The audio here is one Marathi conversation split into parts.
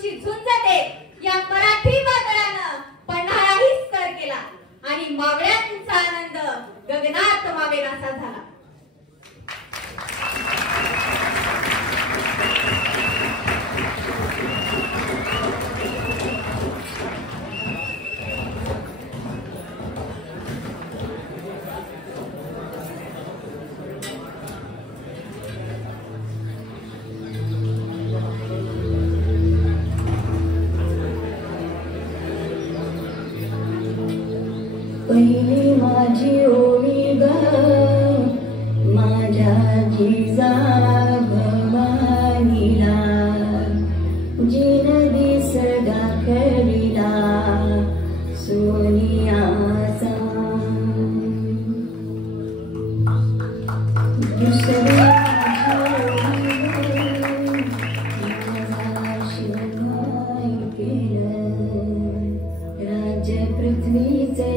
शत्रूशी झुंज देत या मराठी वादळानं पन्हाळाही सर केला आणि मावळ्यांचा आनंद गगनात मावेनासा झाला. पहिली माझी ओवी ग माझ्या जिजा भवानीला जिन दिस दाखविला सोनियाचा दुसरी राज्य पृथ्वीचे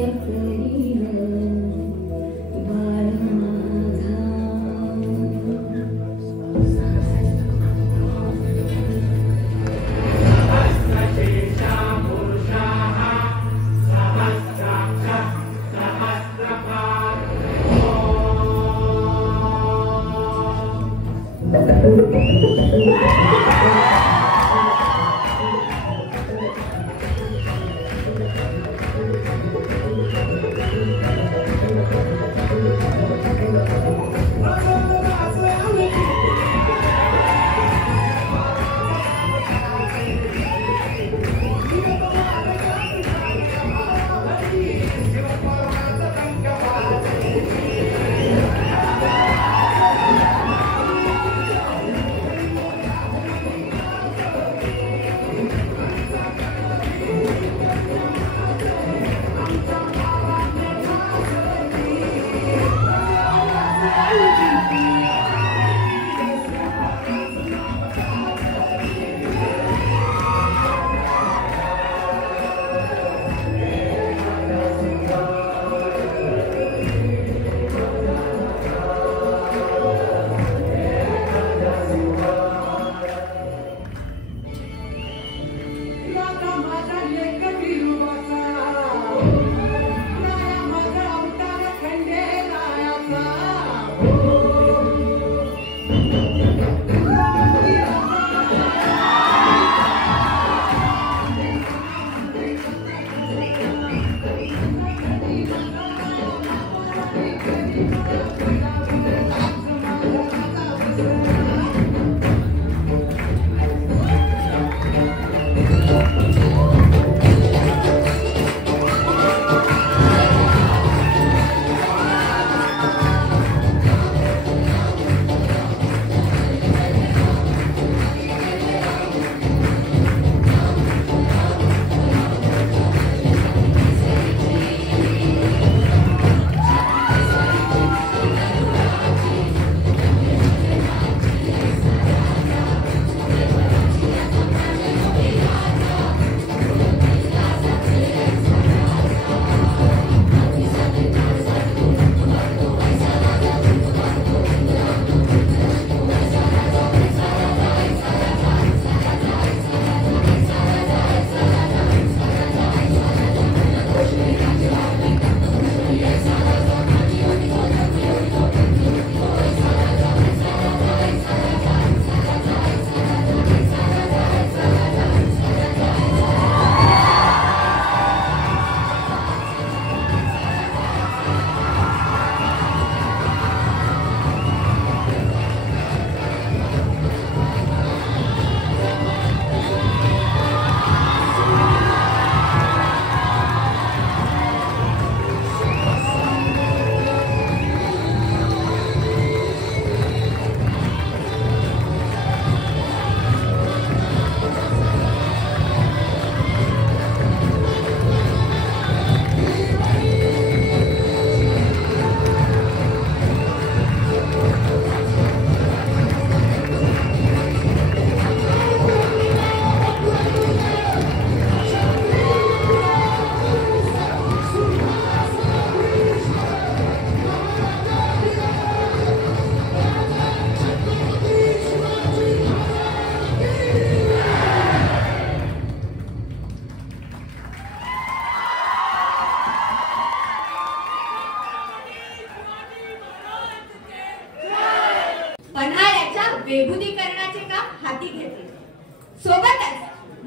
सोबतच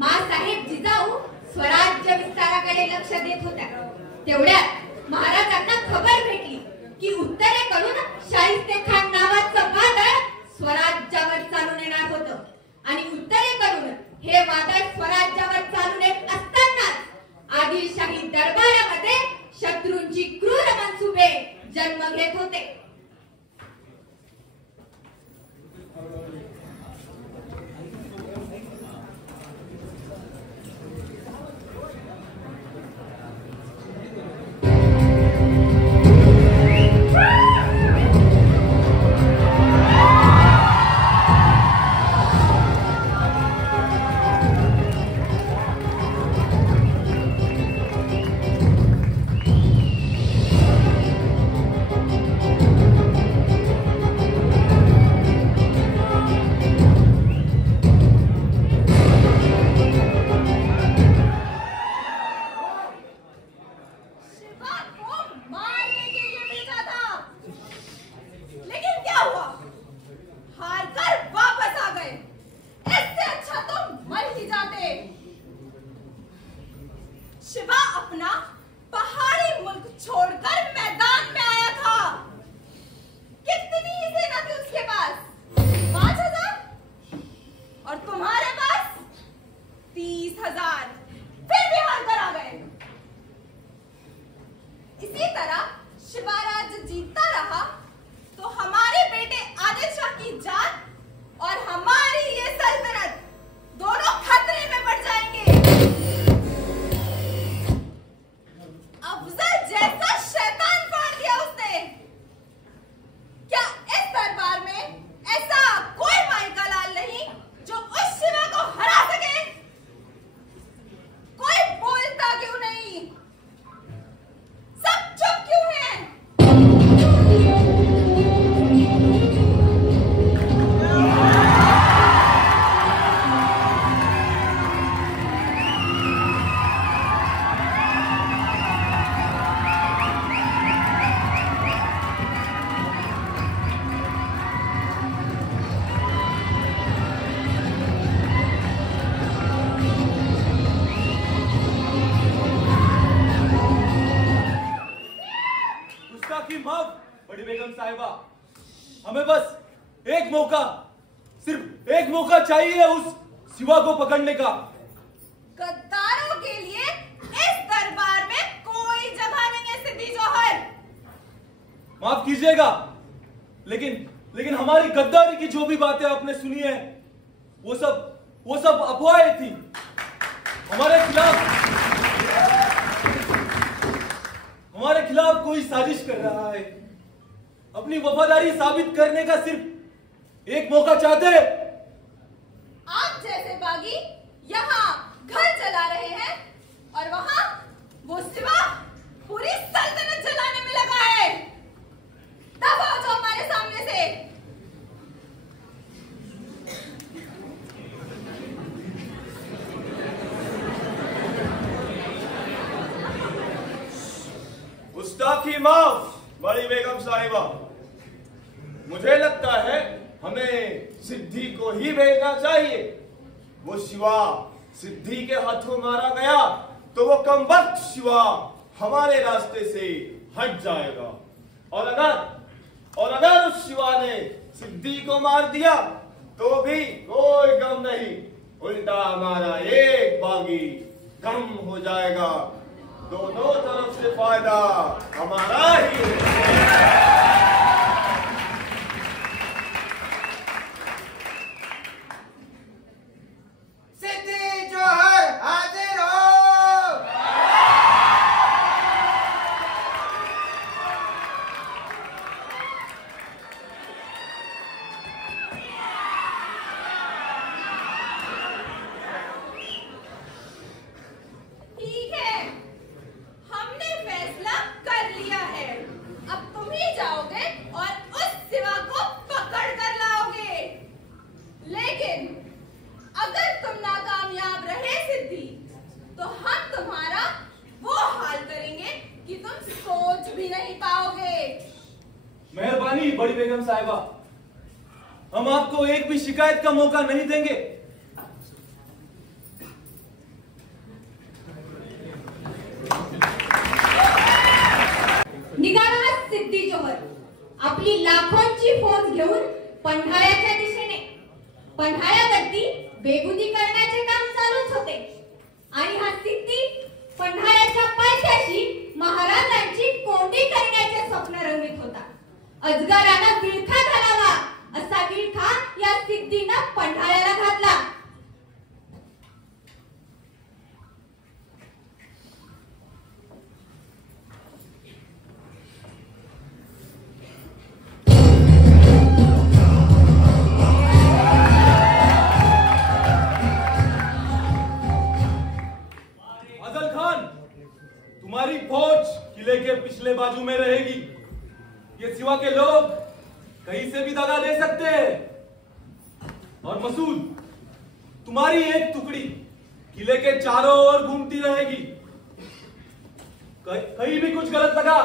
माँसाहेब जिजाऊ स्वराज्य विस्ताराकडे लक्ष देत होत्या. तेवढ्यात महाराजांना खबर भेटली की उत्तरेकडून शाहिस्ते खान नावाचं वादळ स्वराज्यावर चालून येणार होतं आणि उत्तरेकडून हे वादळ स्वराज्यावर चालून येत असतानाच आदिलशाही दरबारामध्ये शत्रूंची क्रूर मनसुबे जन्म घेत होते. हमें बस एक मौका, सिर्फ एक मौका चाहिए उस शिवा को पकड़ने का। गद्दारों के लिए इस दरबार में कोई जगह नहीं है सिद्धि जौहर। माफ कीजिएगा, लेकिन हमारी गद्दारी की जो भी बातें आपने सुनी है वो सब अफवाहें थी। हमारे खिलाफ कोई साजिश कर रहा है। अपनी वफादारी साबित करने का सिर्फ एक मौका चाहते हैं। आप जैसे बागी यहाँ घर जला रहे हैं और वहां वो शिवा पूरी सल्तनत जलाने में लगा है। दफा हो जाओ हमारे सामने से। गुस्ताखी माफ बड़ी बेगम साहिबा। मुझे लगता है हमें सिद्धि को ही भेजना चाहिए। वो शिवा सिद्धि के हाथों मारा गया तो वो कमबख्त शिवा हमारे रास्ते से हट जाएगा, और अगर उस शिवा ने सिद्धि को मार दिया तो भी कोई गम नहीं, उल्टा हमारा एक बागी कम हो जाएगा। दोनों तरफ से फायदा हमारा ही है। सिद्धि जौहर हाजिर हो। ठीक है, हमने फैसला कर लिया है। अब तुम ही जाओगे और उस शिवा को पकड़ कर लाओगे। लेकिन अगर तुम नाकामयाब रहे सिद्धि, तो हम तुम्हारा वो हाल करेंगे कि तुम सोच भी नहीं पाओगे। मेहरबानी बड़ी बेगम साहिबा, हम आपको एक भी शिकायत का मौका नहीं देंगे। पिछले बाजू में रहेगी। ये सिवा के लोग कहीं से भी दगा दे सकते हैं। और मसूद, तुम्हारी एक टुकड़ी किले के चारों ओर घूमती रहेगी। कहीं भी कुछ गलत लगा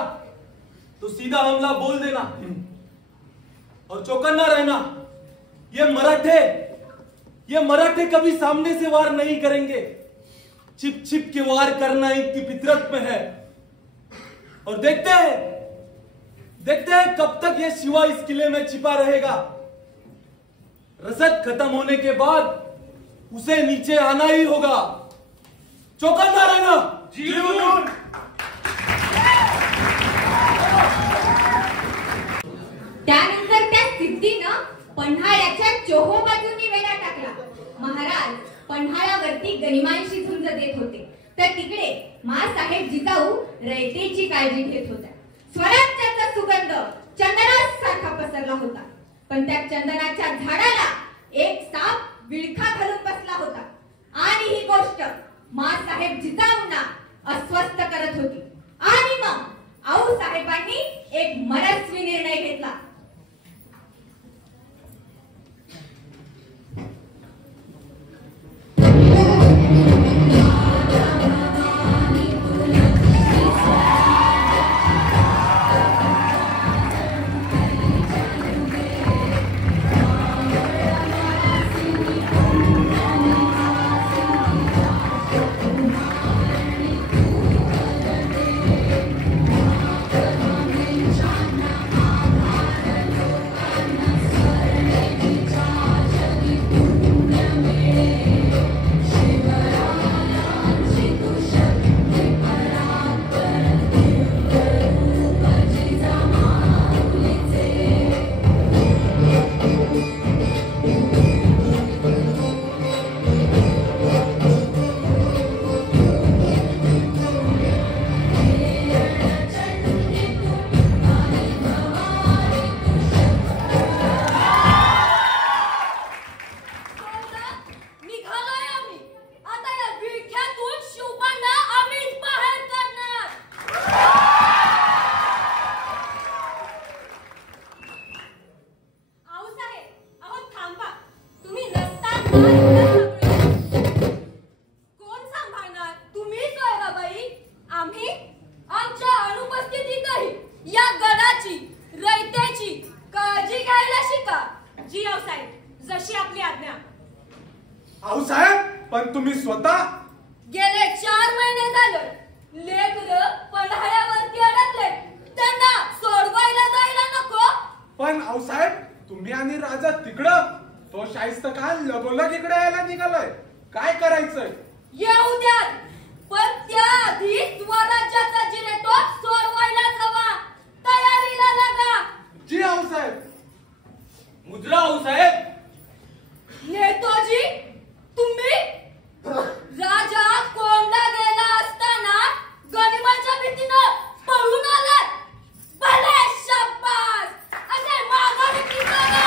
तो सीधा हमला बोल देना और चौकन्ना रहना। ये मराठे कभी सामने से वार नहीं करेंगे। छिप छिप के वार करना इनकी फितरत में है। और देखते हैं कब तक ये शिवा इस किले में छिपा रहेगा। रसद खत्म होने के बाद उसे नीचे आना ही होगा। चौकन्ना रहना। जी हुजूर। त्यानंतर त्या सिद्धीनं पन्हाळ्याच्या चोहो बाजूंनी वेढा टाकला। महाराज पन्हाळ्यावरती गनिमांशी झुंज देत होते, तर तिकडे माँसाहेब जिजाऊ रयतेची काळजी घेत होत्या। स्वराज्याचा सुगंध चंदनासारखा पसरला होता, पण त्या चंदनाच्या झाडाला एक साप विळखा घालून बसला होता आणि ही गोष्ट माँसाहेब जिजाऊंना अस्वस्थ करत होती। आणि मग आऊसाहेबांनी एक मनस्वी निर्णय घेतला। गेले 4 महिने झाले लेकरं पन्हाळ्यावरती अडकले, त्यांना सोडवायला जायला नको। पण आऊसाहेब, तुम्ही आणि राजा तिकडं, तो शाहिस्त खान लगोलग इकडे यायला निघालाय, काय करायचंय? येऊ द्या, पण त्याआधी स्वराज्याचा जिरेटो सोडवायला हवा। तयारीला लागा। जी आऊसाहेब। मुद्रा आऊसाहेब। नेतोजी, तुम्ही राजा कोंडा गेला असताना गनिमाच्या भीतीनं पळून आलात। भले शाबास, असे माघारी फिरताना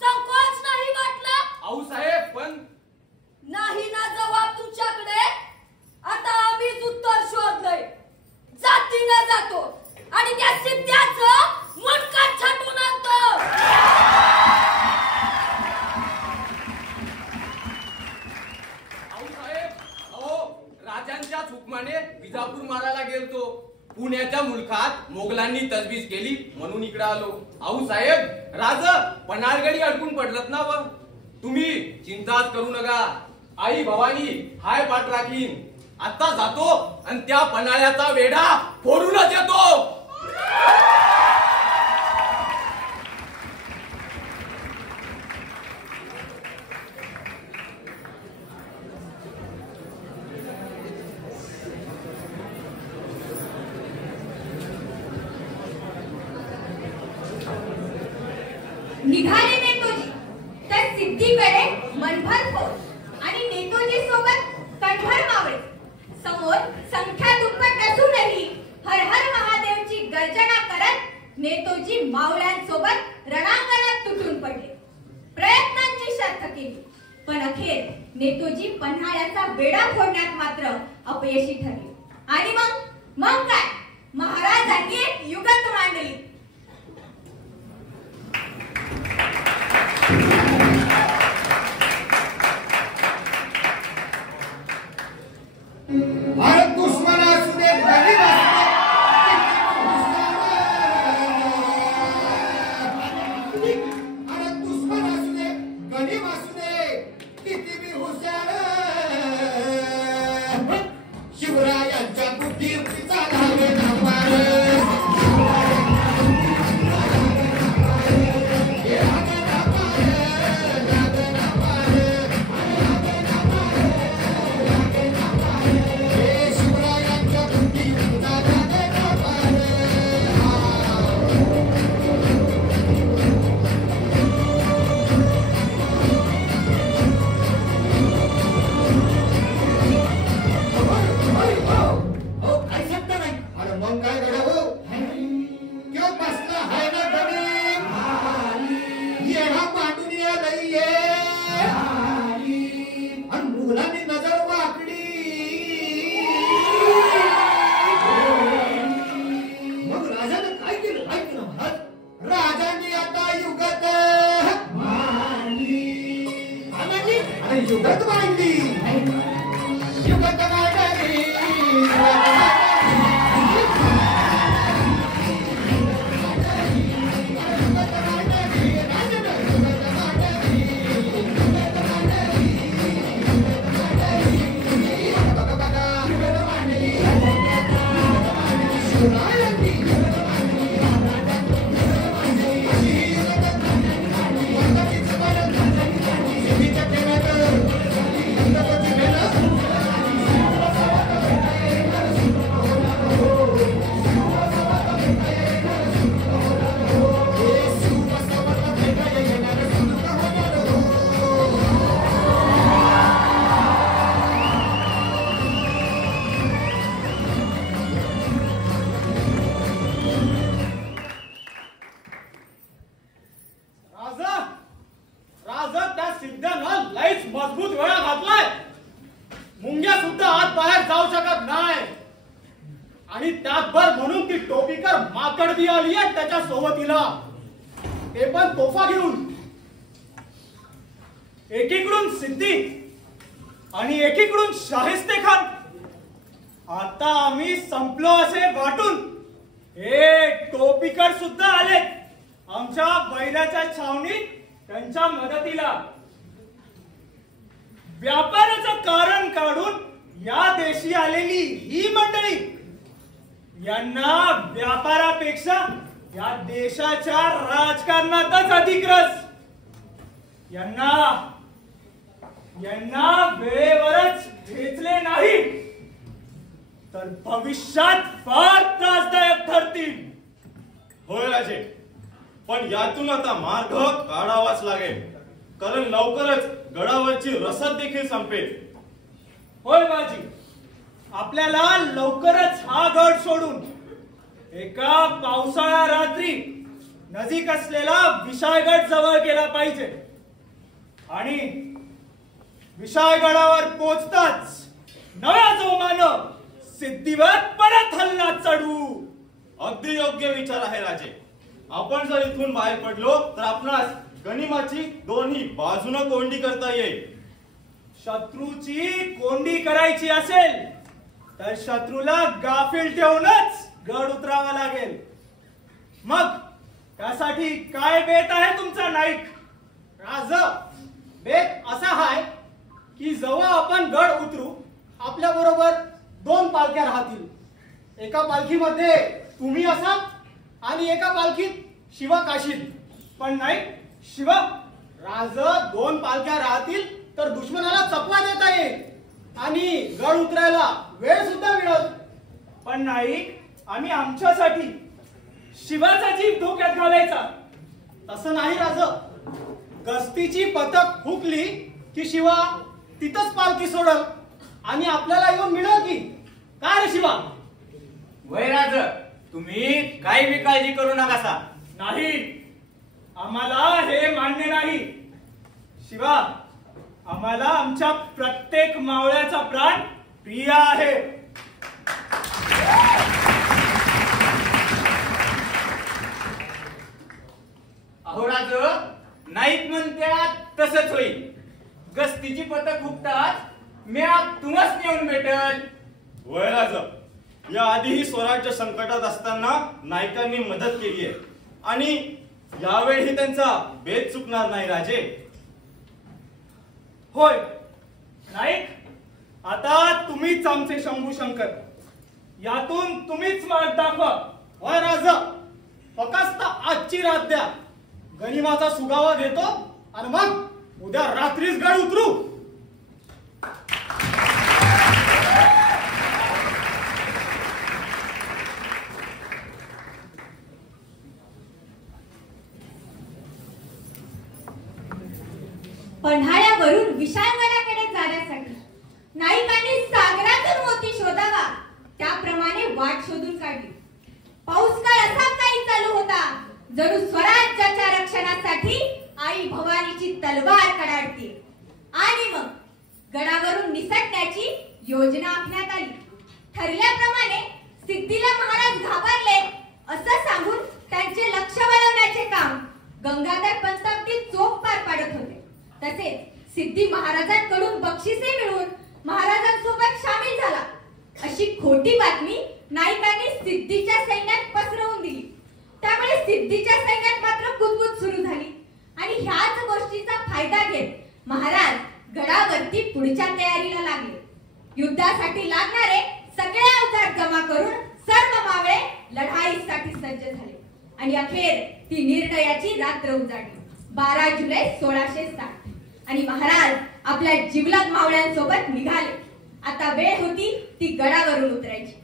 संकोच नाही वाटला? आऊसाहेब, पण नाही ना जवाब तुमच्याकडे? आता आम्हीच उत्तर शोधलंय। जातीनं जातो आणि त्या सिद्ध्याचं मुंडकं छाटून आणतो। आऊसाहेब, अहो राजांच्याच हुकमाने विजापूर मारायला गेलतो। पुण्याच्या मुलखात मोगलांनी तजवीज केली म्हणून इकडे आलो। आऊसाहेब, राज पन्हाळगडी अडकून पडलत ना व तुम्ही चिंताच करू नका। आई भवानी हाय पाठ राखीन। आता जातो आणि त्या पन्हाळ्याचा वेढा फोडूनच येतो। निघाले नेतोजी, तर सिद्धीकडे मनभर फौज आणि नेतोजी सोबत कणभर मावळे। समोर संख्या दुप्पट असूनही हर हर महादेवची गर्जना करत नेतोजी मावळ्यांसोबत रणांगणात तुटून पडले। प्रयत्नांची पुरुषार्थ केली, पण अखेर नेतोजी पन्हाळ्याचा वेढा फोडण्यात मात्र अपयशी ठरले. आणि मग काय, महाराजांनी एक युगत मांडली. भारत दुश्मन असू दे, गरीब असू दे, भारत दुश्मन असू दे, गरीब असू दे, किती बी हुशार, शिवरायांच्या बुद्धीवर चालावे नावार. युगत मांडली, युगत मांडली. मजबूत वेळा घातलाय. मुंग्या सुद्धा आत बाहेर जाऊ शकत नाही. आणि त्यात भर म्हणून ती टोपीकर माकडबी आली आहे त्याच्या सोबतीला, ते पण तोफा घेऊन. एकीकडून सिद्धी आणि एकीकडून शाहिस्ते खान. आता आम्ही संपलो असे वाटून हे टोपीकर सुद्धा आले आमच्या बैलाच्या छावणीत त्यांच्या मदतीला. व्यापाराचं कारण काढून या देशी आलेली ही मंडळी, यांना व्यापारापेक्षा या देशाच्या राजकारणातच अधिक रस. यांना वेळेवरच घेतले नाही तर भविष्यात फार त्रासदायक ठरतील. होय राजे, पण यातून आता मार्ग काढावाच लागेल, कारण लवकरच गडावरची रसद देखील संपेल. होय बाजी, आपल्याला लवकरच हा गड सोडून एका पावसाळा रात्री नजीक असलेला विशाळगड जवळ गेला पाहिजे. आणि विशाळगडावर पोहोचताच नव्या जोमानं सिद्धीवर परत हल्ला चढवू. अगदी योग्य विचार आहे राजे. आपण जर इथून बाहेर पडलो तर आपणास गनिमाची दोन्ही बाजूनं कोंडी करता येईल. शत्रूची कोंडी करायची असेल तर शत्रूला गाफील ठेवूनच गड उतरावा लागेल. मग त्यासाठी काय बेत आहे तुमचा नाईक? राज, बेत असा आहे की जेव्हा आपण गड उतरू आपल्या बरोबर 2 पालख्या राहतील. एका पालखीमध्ये तुम्ही असाल आणि एका पालखीत शिवा काशील. पण नाही शिवा, राज, 2 पालख्या राहतील तर दुश्मनाला चकवा देता येईल आणि गड उतरायला वेळ सुद्धा मिळेल. पण नाही, आम्ही आमच्यासाठी शिवाचा जीव धोक्यात घालायचा तसं नाही राज. गस्तीची पथक हुकली की शिवा तिथंच पालखी सोडल आणि आपल्याला येऊन मिळेल की काय रे शिवा? वैराज, तुम्ही काही बी काळजी करू नकासा. नाही, आम्हाला हे मान्य नाही. शिवा, आम्हाला आमच्या प्रत्येक मावळ्याचा प्राण प्रिय आहे. अहो राज, नाईक म्हणत्यात तसंच होईल. गस्तीची पथक फुकतात म्या तुम्हाच नेऊन भेटल. वय राजा, या आधीही स्वराज्य संकटात असताना नायकांनी मदत केली आहे आणि यावेळी त्यांचा भेद चुकणार नाही राजे. होय नाईक, आता तुम्हीच आमचे शंभू शंकर. यातून तुम्हीच मार्ग दाखवा. होय राजा, फक्त आजची रात द्या. गनिमाचा सुगावा घेतो आणि मग उद्या रात्रीच गड उतरू. पन्हाळ्यावरून विशाळगडाकडे जाण्यासाठी नाईकांनी सागरातून मोती शोधावा त्याप्रमाणे वाट शोधून काढली. पाऊस काळ असा काही चालू होता जणू स्वराज्याच्या रक्षणासाठी आई भवानीची तलवार कडाडते. आणि मग गडावरून निसटण्याची योजना आखण्यात आली. ठरल्याप्रमाणे सिद्धीला महाराज घाबरले असं सांगून त्यांचे लक्ष वळवण्याचे काम गंगाधर पंत अगदी चोख पार पाडत होते. तसेच सिद्धी महाराजांकडून बक्षिसे मिळवून महाराजांसोबत सामील झाला अशी खोटी बातमी नाईकांनी सिद्धीच्या सैन्यात पसरवून दिली. त्यामुळे सिद्धीच्या सैन्यात मात्र कुजबूज सुरू झाली आणि ह्याच गोष्टीचा फायदा घेत महाराज गडावरती पुढच्या तयारीला लागले. युद्धासाठी लागणारे सगळे अवजार जमा करून सर्व मावळे लढाईसाठी सज्ज झाले आणि अखेर ती निर्णयाची रात्र उजाडली. 12 जुलै 1660 आणि महाराज आपल्या जिवलग मावळ्यांसोबत निघाले. आता वेळ होती ती गडावरून उतरायची.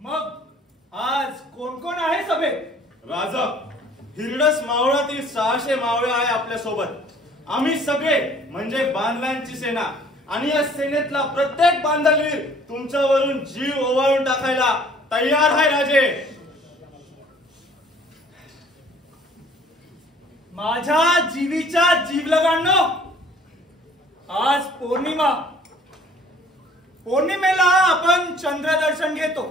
मग आज कोण कोण आहे सभेत? राजा, हिरडस मावळातील 600 मावळे आहे आपल्या सोबत. आम्ही सगळे म्हणजे बांधवांची सेना आणि या सेनेतला प्रत्येक बांधलवीर तुमच्यावरून जीव ओवाळून टाकायला तयार आहे राजे. माझ्या जीवीच्या जीवलगांनो, आज पौर्णिमा. पौर्णिमेला आपण चंद्रदर्शन घेतो.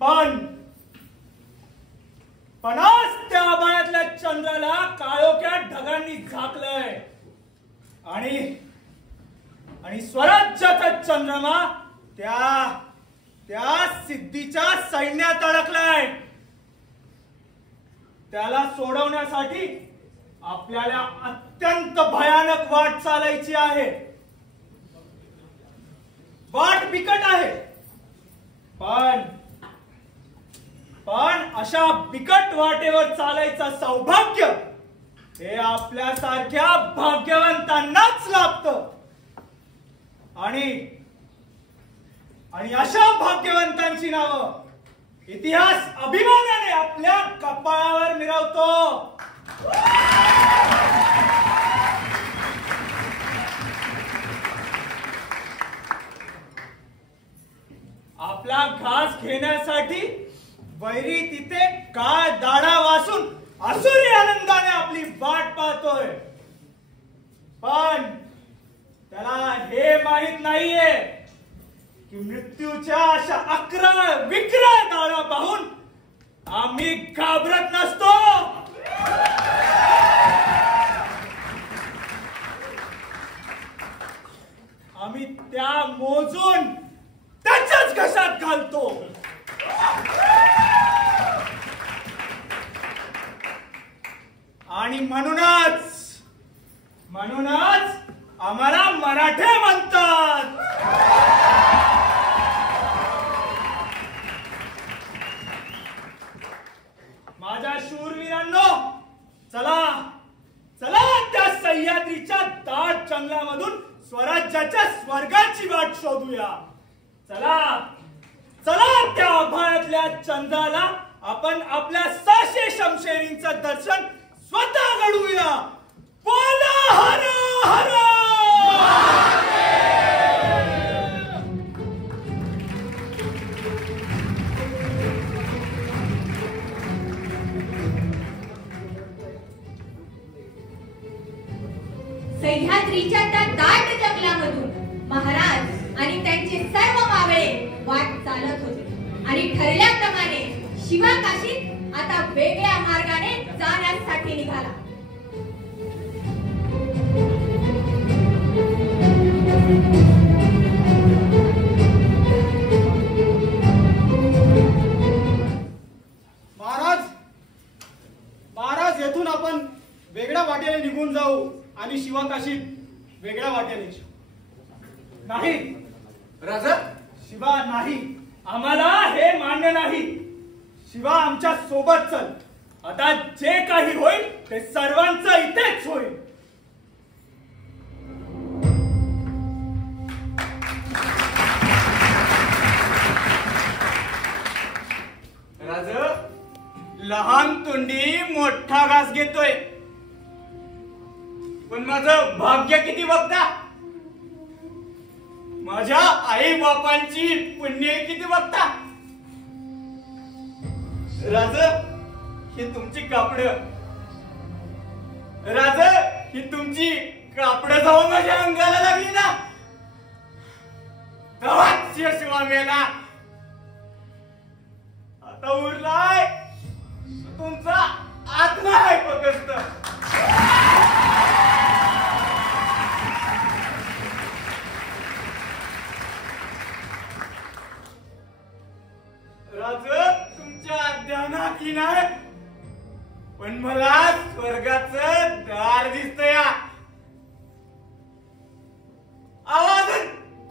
पण आज त्या आभाळातल्या चंद्राला काळोख्या ढगांनी झाकलंय आणि स्वराज्याचा चंद्रमा त्या सिद्धीच्या सैन्यात अडकलाय. त्याला सोडवण्यासाठी आपल्याला अत्यंत भयानक वाट चालायची आहे. वाट बिकट आहे, पण अशा बिकट वाटेवर चालायचं सौभाग्य हे आपल्यासारख्या भाग्यवंतांनाच लाभतं. आणि अशा भाग्यवंतांची नावं इतिहास अभिमानाने आपल्या कपाळावर मिरवतो. आपला घास घेण्यासाठी वैरी तिथे काळ दाढा वासून आसुरी आनंदाने आपली वाट पाहतोय. पण त्याला हे माहित नाहीये की मृत्यूच्या अशा अक्रळ विक्रळ दाढा पाहून आम्ही घाबरत नसतो. आम्ही त्या मोजून त्याच्याच घशात घालतो. आणि म्हणूनच आम्हाला मराठे म्हणतात. माझ्या शूरवीरांनो, चला त्या सह्याद्रीच्या दाट जंगलामधून स्वराज्याच्या स्वर्गाची वाट शोधूया. चला त्या आभाळातल्या चंद्राला आपण आपल्या 600 शमशेरींचं दर्शन स्वतः घडवूया. बोला हर हर. सह्याद्रीच्या त्या दाट जंगलामधून महाराज आणि त्यांचे सर्व मावळे वाट चालत होते आणि ठरल्याप्रमाणे शिवा काशीत आता वेगळ्या मार्गाने जाण्यासाठी निघाला. महाराज येथून आपण वेगळ्या वाटेने निघून जाऊ आणि शिवा काशीत वेगळ्या वाटेने. नाही राजा, शिवा नाही, आम्हाला हे मान्य नाही. शिवा आमच्या सोबत चल. आता जे काही होईल ते सर्वांचं इथेच होईल. राजा, लहान तोंडी मोठा घास घेतोय, पण माझं भाग्य किती बघता. माझ्या आई बापांची पुण्य किती बघता. राज, ही तुमची कापड. राज, ही तुमची कापड जाऊन माझ्या अंगाला लागली ना, तेव्हाच शिवा मेला. आता उरलाय तुमचा आत्मा आहे फक्त. राज, तुमच्या ध्यानात नाही, पण मला स्वर्गाचं दार दिसतंय. आवाज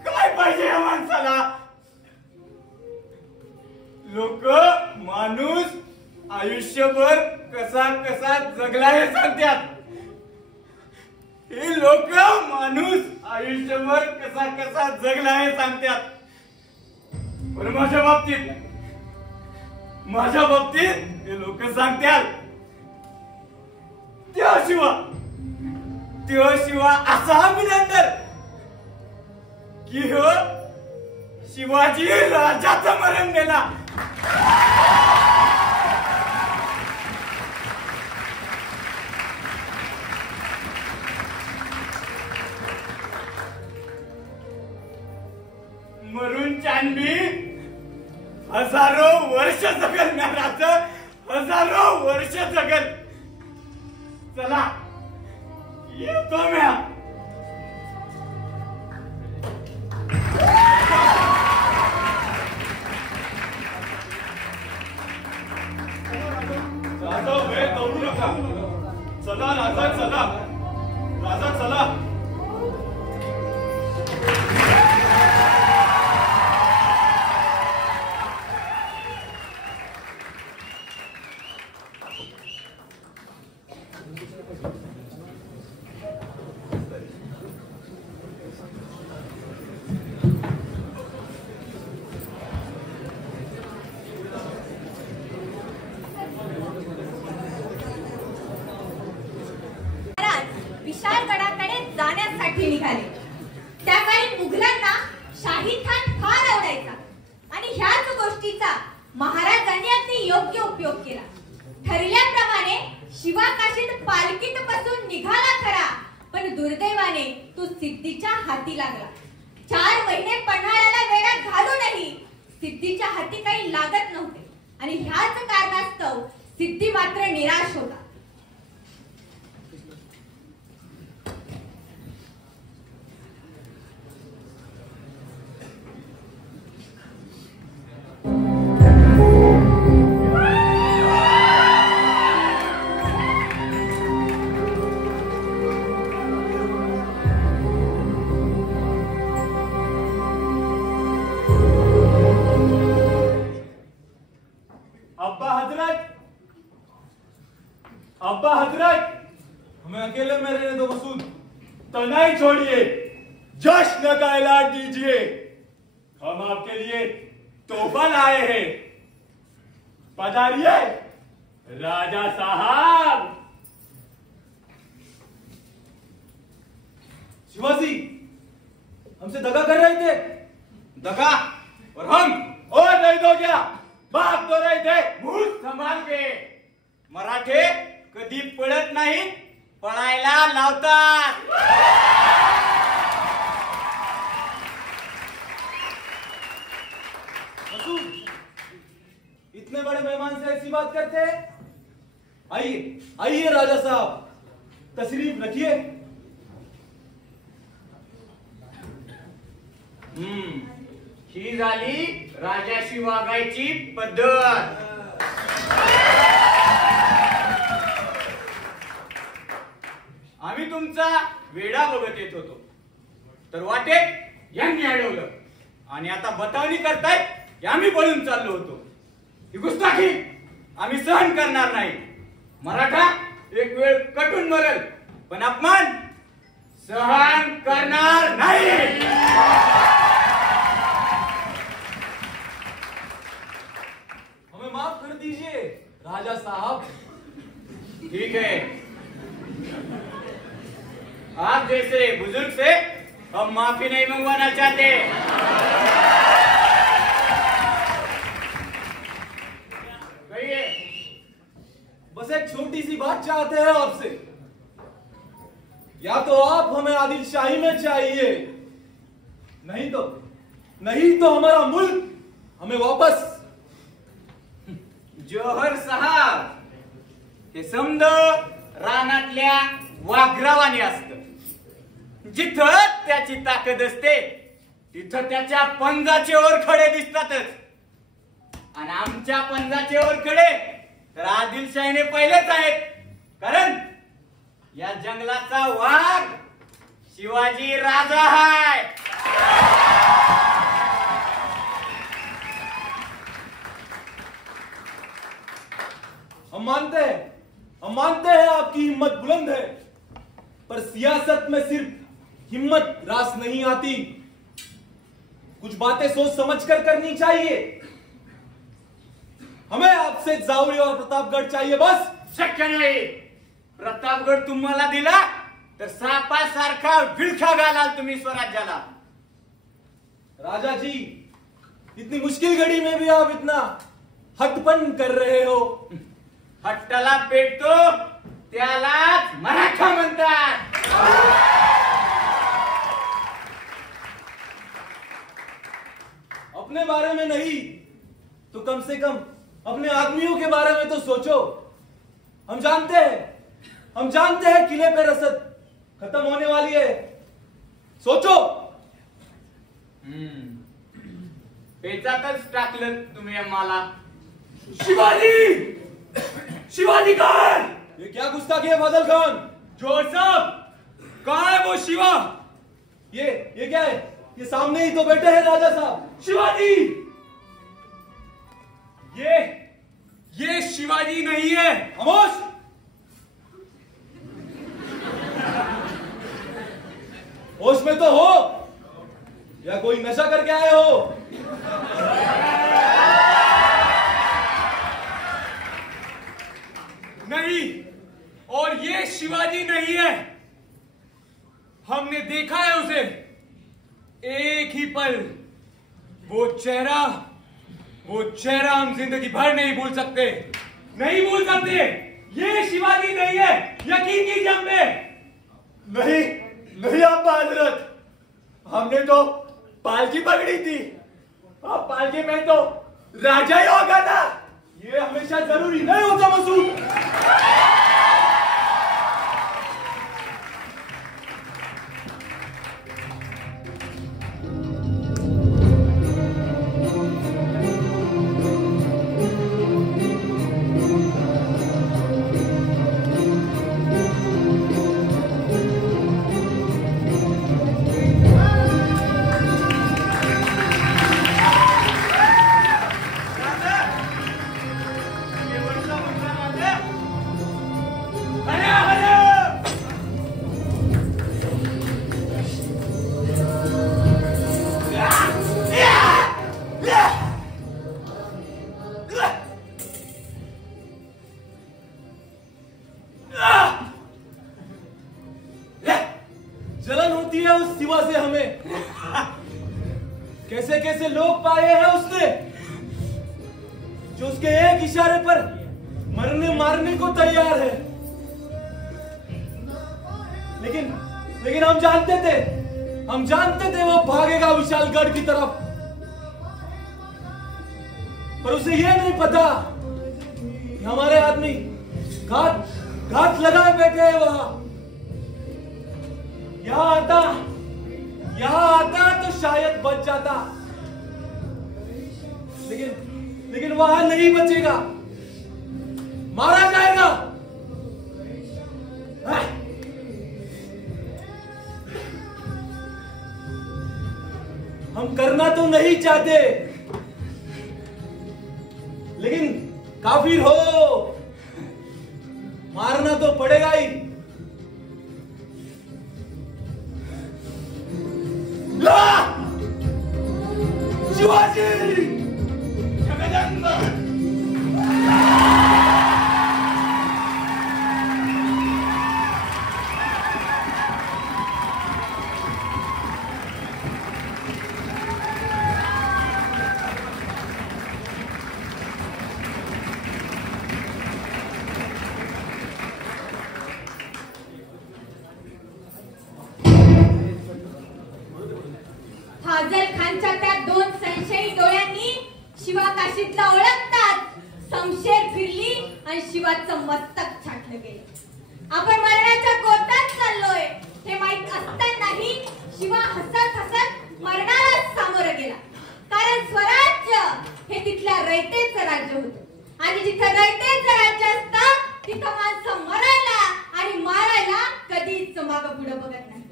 काय पाहिजे या माणसाला. लोक माणूस आयुष्यभर कसा कसा जगला हे सांगतात. हे लोक माणूस आयुष्यभर कसा कसा जगला हे सांगतात. पण माझ्या बाबतीत हे लोक सांगतात त्यो शिवा असा अभिनंदन की हो शिवाजी राजाचं मरण गेला. मरून चांदबी हजारो वर्ष जगल महाराज, हजारो वर्ष जगल. चला येतो म्या. राजा वेळ दौडू नका. चला राजा, चला राजा, चला. विशाळगडाकडे जाण्यासाठी निघाले. त्याकाळी मुघलांना शाही खान फार आवडायचा आणि ह्याच गोष्टीचा महाराजांनी अगदी योग्य उपयोग केला. ठरल्याप्रमाणे शिवा काशीत पालखीत बसून निघाला खरा, पण दुर्दैवाने तो सिद्धीच्या हाती लागला. 4 महिने पन्हाळ्याला वेढा घालूनही सिद्धीच्या हाती काही लागत नव्हते आणि ह्याच कारणास्तव सिद्धी मात्र निराश होता. अब्बा हजरत, हमें अकेले में रहने दो मसूद. तनाई छोड़िए, जश्न का ऐलान कीजिए. हम आपके लिए तोहफा लाए हैं. पधारिए राजा साहब। शिवाजी हमसे दगा कर रहे थे। दगा? और हम? और नहीं तो क्या, भाग तो रहे थे। मुंह संभाल के। मराठे कधी पळत नाही, पळायला लावतात। मसूद, इतने बड़े मेहमान से ऐसी बात करते हैं? आइए आइए राजा साहब, तशरीफ रखिए। ही झाली राजाशी वागायची पद्धत। आम्ही तुमचा वेडा बघत येत होतो, तर वाटेत यांनी अडवलं आणि आता बतावणी करतायत की आम्ही पळून चाललो होतो। ही गुस्ताखी आम्ही सहन करणार नाही। मराठा एक वेळ कटून मरल, पण अपमान सहन करणार नाही। माफ कर दीजिए राजा साहब। ठीक है, आप जैसे बुजुर्ग से हम माफी नहीं मंगवाना चाहते। कहिए। बस एक छोटी सी बात चाहते हैं आपसे। या तो आप हमें आदिल शाही में चाहिए, नहीं तो हमारा मुल्क हमें वापस। जोहर साहब, हे समद रानातल्या वाघरावाने असत। जिथं त्याची ताकद असते तिथं त्याच्या पंजाचे ओरखडे दिसतातच, आणि आमच्या पंजाचे ओरखडे तर आदिलशाहीने पहिलेच आहेत। कारण या जंगलाचा वाघ शिवाजी राजा आहे। हम मानते हैं आपकी हिम्मत बुलंद है, पर सियासत में सिर्फ हिम्मत रास नहीं आती, कुछ बातें सोच समझकर करनी चाहिए। हमें आपसे जावळी और प्रतापगढ़ चाहिए बस। शक्य नाही। प्रतापगड तुम्हाला दिला तर सापासारखा विळखा घालाल तुम्ही स्वराज्याला। राजा जी, इतनी मुश्किल घड़ी में भी आप इतना हटपन कर रहे हो। हट्टाला पेटतो त्यालाच मराठा म्हणतात। अपने बारे में नहीं तो कम से कम अपने आदमियों के बारे में तो सोचो। हम जानते हैं किले पे रसद खत्म होने वाली है, सोचो। पेचातच टाकलं तुम्ही आम्हाला। शिवाजी कहाँ है? ये क्या गुस्ताखी है फाजल खान? जोर साहब, कहाँ है वो शिवा? ये क्या है? ये सामने ही तो बैठे हैं राजा साहब। शिवाजी! ये शिवाजी नहीं है। खामोश! होश में तो हो, या कोई नशा करके आए हो? नहीं, और ये शिवाजी नहीं है। हमने देखा है उसे एक ही पल। वो चेहरा हम जिंदगी भर नहीं भूल सकते। नहीं भूल सकते। ये शिवाजी नहीं है, यकीन कीजिए हम पे। नहीं आप हजरत, हमने तो पालकी पकड़ी थी। अब पालकी में तो राजा ही होगा ना। ये हमेशा जरूरी नहीं होता मसूद। कैसे कैसे लोग पाए हैं उसने जो उसके एक इशारे पर मरने मारने को तैयार है। लेकिन हम जानते थे वो भागेगा विशालगढ़ की तरफ, पर उसे यह नहीं पता कि हमारे आदमी घात लगाए बैठे हैं वहां। यहाँ आता तो शायद बच जाता, लेकिन वहां नहीं बचेगा, मारा जाएगा। हम करना तो नहीं चाहते, लेकिन काफिर हो, मारना तो पड़ेगा ही। शिवाजी जगदंब फाजल खानच्या त्या दोन संशयी डोळ्यांनी शिवा काशीतला ओळखतात समशेर फिरली आणि शिवाचं मस्तक छाटलं गेलं। आपण मरणाच्या गोटात चाललोय हे माहित असतानाही शिवा हसत मरणाला सामोरं गेला, कारण स्वराज्य हे तिथल्या रयतेचं राज्य होतं आणि जिथं रयतेचं राज्य असतं तिथं माणसं मरायला आणि मारायला कधीच मागं पुढं बघत नाही।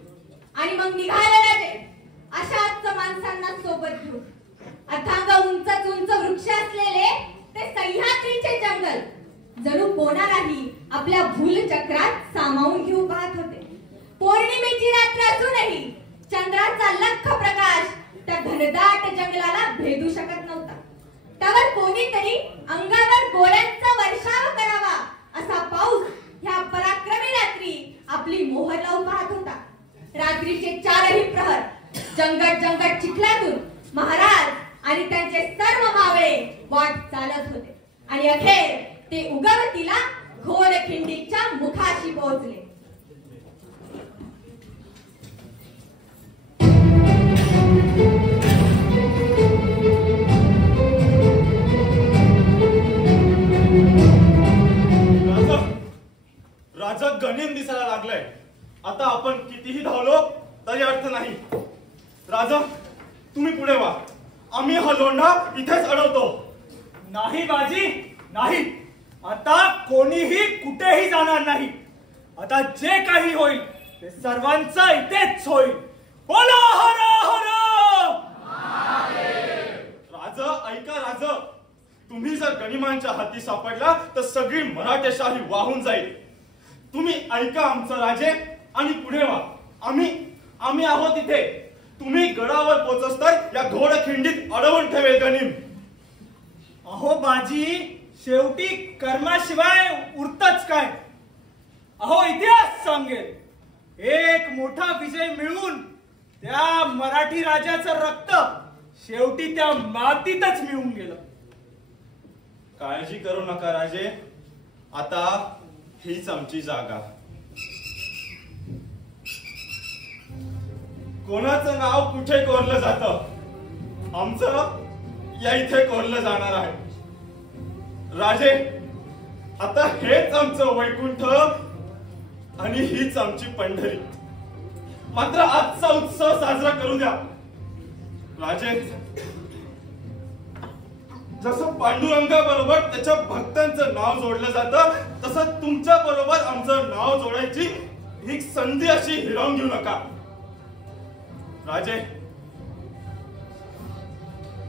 आणि मग निघाले राजे अशाच माणसांना सोबत घेऊन अथांग उंच वृक्ष असलेले ते सह्याद्रीचे जंगल जणू कोणालाही आपल्या भूलचक्रात सामावून घेऊ पाहत होते। पौर्णिमेची रात्र असूनही चंद्राचा लख्ख प्रकाश त्या घनदाट जंगलाला भेदू शकत नव्हता। त्यावर कोणीतरी अंगावर गोळ्यांचा वर्षाव करावा असा पाऊस ह्या पराक्रमी रात्री आपली मोहर लावून पाहत होता। रात्रीचे चारही प्रहर जंगट चिखलातून महाराज आणि त्यांचे सर्व मावळे वाट चालत होते आणि अखेर ते उगवतीला घोरखिंडीच्या मुखाशी पोहोचले। राजा गणिम दिसायला लागलाय। आता आपण कितीही धावलो तरी अर्थ नाही। राजा तुम्ही पुढे व्हा, आम्ही हा लोंढा इथेच अडवतो। नाही बाजी नाही, आता कोणीही कुठेही जाणार नाही। आता जे काही होईल ते सर्वांचं इथेच होईल। बोला हर हर राजा ऐका राजा, तुम्ही जर गनिमांच्या हाती सापडला तर सगळी मराठेशाही वाहून जाईल। तुम्ही ऐका आमचं राजे आणि पुढे व्हा, आम्ही आहोत इथे। तुम्ही गडावर पोहोचस्तर या घोडखिंडीत अडवून ठेवेल गनिम। अहो बाजी, शेवटी कर्माशिवाय उरतच काय? अहो इतिहास सांगेल एक मोठा विजय मिळवून त्या मराठी राजाचं रक्त शेवटी त्या मातीतच मिळून गेलं। काळजी करू नका राजे, आता हीच आमची जागा। कोणाचं नाव कुठे कोरलं जातं, आमचं या इथे कोरलं जाणार आहे। राजे आता हेच आमचं वैकुंठ आणि हीच आमची पंढरी। मात्र आजचा उत्सव साजरा करू द्या। राजे जसं पांडुरंगाबरोबर त्याच्या भक्तांचं नाव जोडलं जातं तसं तुमच्या बरोबर आमचं नाव जोडायची ही संधी अशी हिरावून घेऊ नका। राजे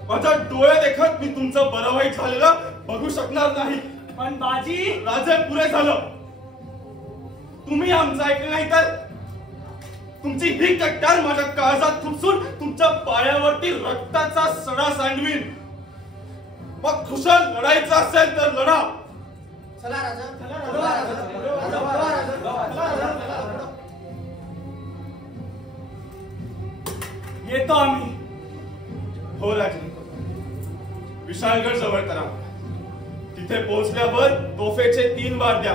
माझ्या डोळे देखत मी तुमचं बरं वाईट झालेलं बघू शकणार नाही। पण बाजी राजे पुरे झालं, तुम्ही आमचं ऐकलं नाही तर तुमची ही कट्टार माझ्या काळजात खुपसून तुमच्या पायावरती रक्ताचा सडा सांडवीन। मग खुशाल लढायचं असेल तर लढा। चला राजा, येतो आम्ही। हो राजे, विशाळगड जवळ करा. तिथे पोहोचल्यावर तोफेचे 3 बार द्या.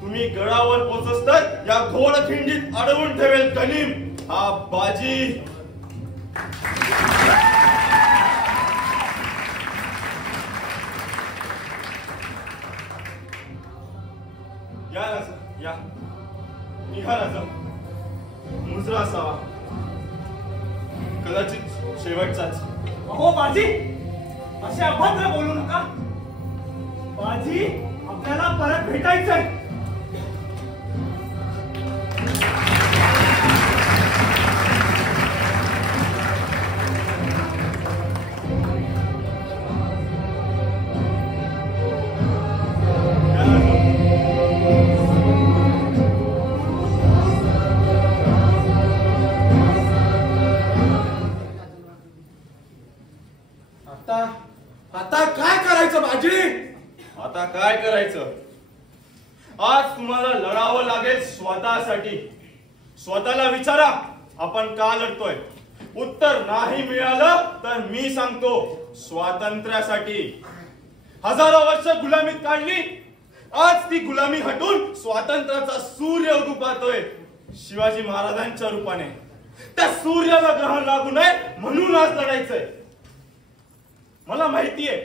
तुम्ही गडावर पोहोचस तर या घोडखिंडीत अडवून ठेवेल गनीम हा बाजी. या राजा, या. निघा राजा. मुजरा असावा, कदाचित शेवटचाच. अहो बाजी, असे अभद्र बोलू नका. बाजी, आपल्याला परत भेटायचंय. आता काय करायचं बाजी? आता काय करायचं? आज तुम्हाला लढावं लागेल स्वतःसाठी. स्वतःला विचारा, आपण का लढतोय? उत्तर नाही मिळालं तर मी सांगतो, स्वातंत्र्यासाठी. हजारो वर्ष गुलामीत काढली, आज ती गुलामी हटून स्वातंत्र्याचा सूर्य उगू पाहतोय शिवाजी महाराजांच्या रूपाने. त्या सूर्याला ग्रहण लागू नये म्हणून आज लढायचंय. मला माहितीये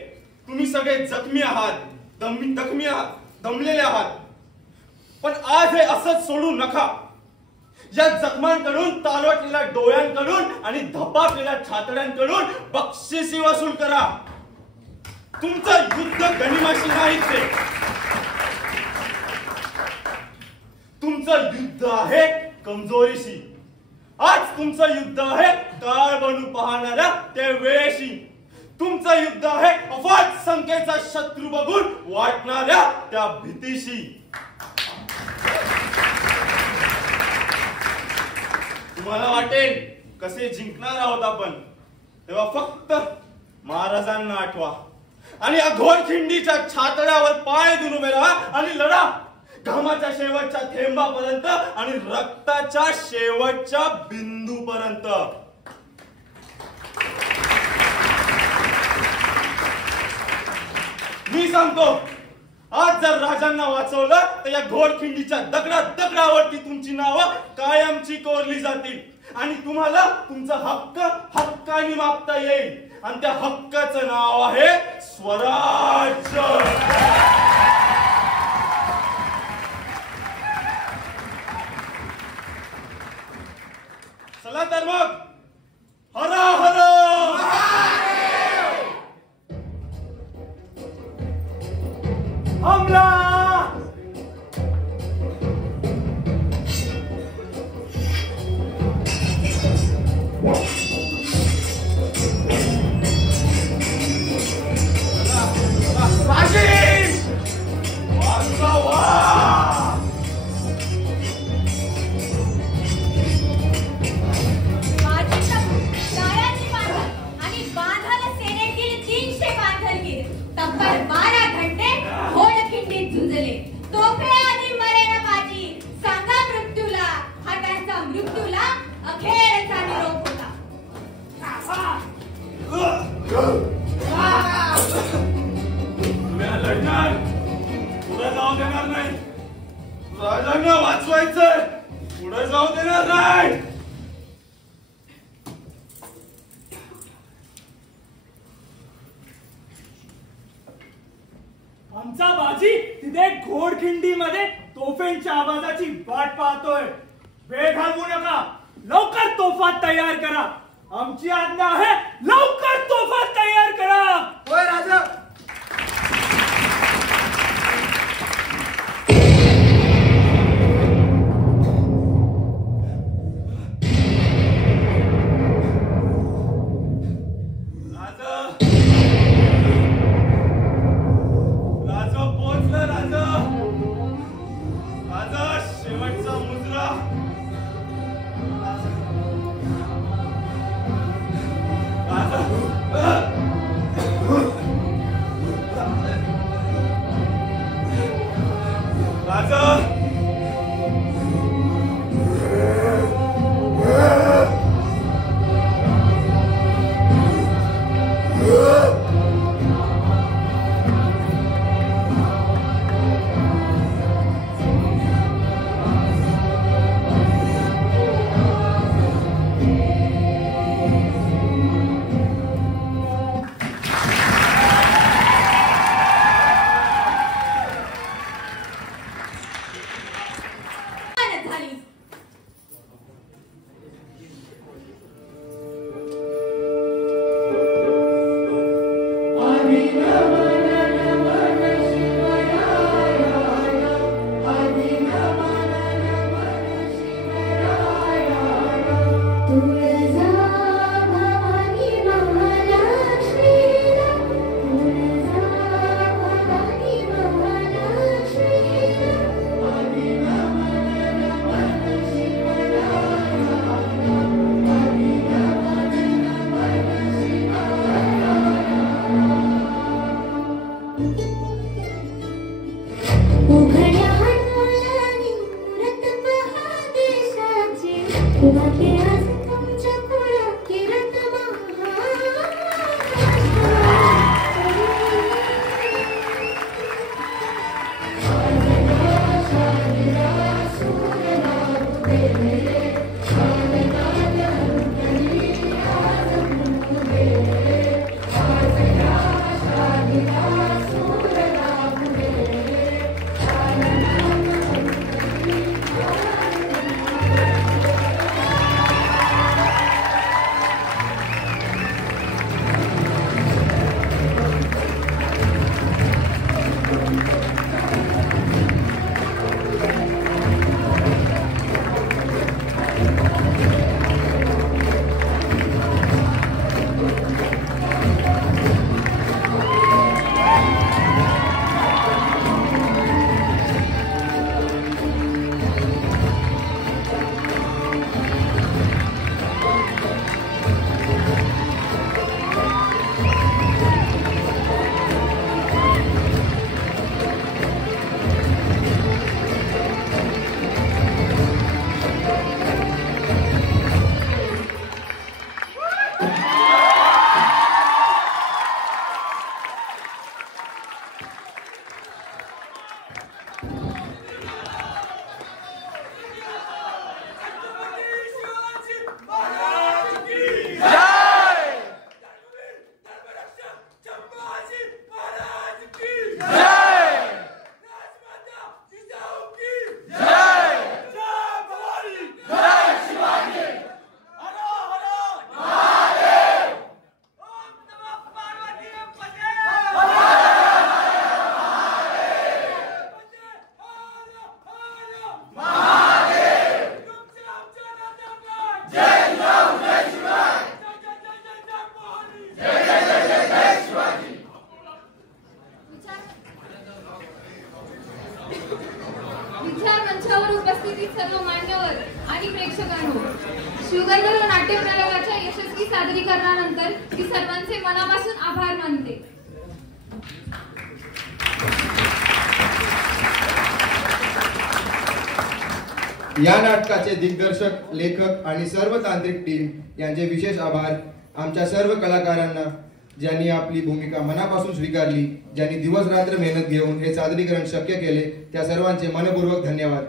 तुम्ही सगळे जखमी आहात, दमलेले आहात, पण आज हे असंच सोडू नका. या जखमांकडून, तालवटलेल्या डोळ्यांकडून आणि धपापलेल्या छातड्यांकडून बक्षिसी वसूल करा. तुमचं युद्ध गनिमाशी नाही, ते तुमचं युद्ध आहे कमजोरीशी. आज तुमचं युद्ध आहे काळ बनू पाहणाऱ्या त्या वेळेशी. तुमचं युद्ध आहे अफाट संख्येचा शत्रू बघून वाटणाऱ्या त्या भीतीशी. तुम्हाला वाटेल कसे जिंकणार आहोत आपण, तेव्हा फक्त महाराजांना आठवा आणि या घोडखिंडीच्या छातड्यावर पाय देऊन उभे राहा आणि लढा. घामाच्या शेवटच्या थेंबापर्यंत आणि रक्ताच्या शेवटच्या बिंदूपर्यंत. मी सांगतो, आज जर राजांना वाचवलं तर या घोडखिंडीच्या दगडावरती तुमची नावं कायमची कोरली जातील आणि तुम्हाला तुमचा हक्क हक्काने मागता येईल. आणि त्या हक्काचं नाव आहे स्वराज्य. चला तर मग, हरा हरा हमला. राजांना वाचवायचंय, पुढे जाऊ देणार नाही. आमचा बाजी तिथे घोडखिंडीमध्ये तोफेंच्या आवाजाची वाट पाहतोय. वेळ घालवू नका, लवकर तोफा तयार करा. आमची आज्ञा आहे, लवकर तोफा तयार करा. होय राजा. राजा सर्व मान्यवर आणि प्रेक्षकांनो, शिवगंधर्व नाट्य प्रयोगाच्या यशस्वी सादरीकरणानंतर मी सर्वांचे मनापासून आभार मानते. या नाटकाचे दिग्दर्शक, लेखक आणि सर्व तांत्रिक टीम यांचे विशेष आभार. आमच्या सर्व कलाकारांना ज्यांनी आपली भूमिका मनापासून स्वीकारली, ज्यांनी दिवस रात्र मेहनत घेऊन हे सादरीकरण शक्य केले, त्या सर्वांचे मनपूर्वक धन्यवाद.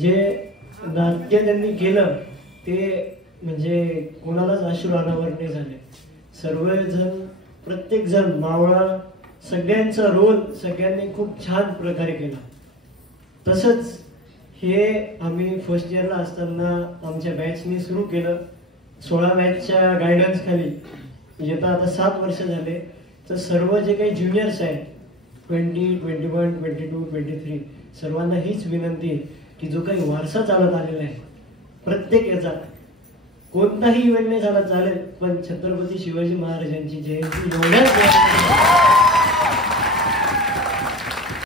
जे नाट्य त्यांनी केलं ते म्हणजे कोणालाच अश्रू अनावर नाही झाले. सर्वजण, प्रत्येक जण, मावळा, सगळ्यांचा रोल सगळ्यांनी खूप छान प्रकारे केला. तसंच हे आम्ही फर्स्ट इयरला असताना आमच्या बॅचनी सुरू केलं. 16 बॅचच्या गायडन्स खाली येता आता 7 वर्ष झाले. तर सर्व जे काही ज्युनियर्स आहेत 20, 21, 22, 23 सर्वांना हीच विनंती आहे की जो काही वारसा चालत आलेला आहे प्रत्येक याचा, कोणताही इव्हेंट नाही झाला चालेल, पण छत्रपती शिवाजी महाराजांची जयंती एवढ्याच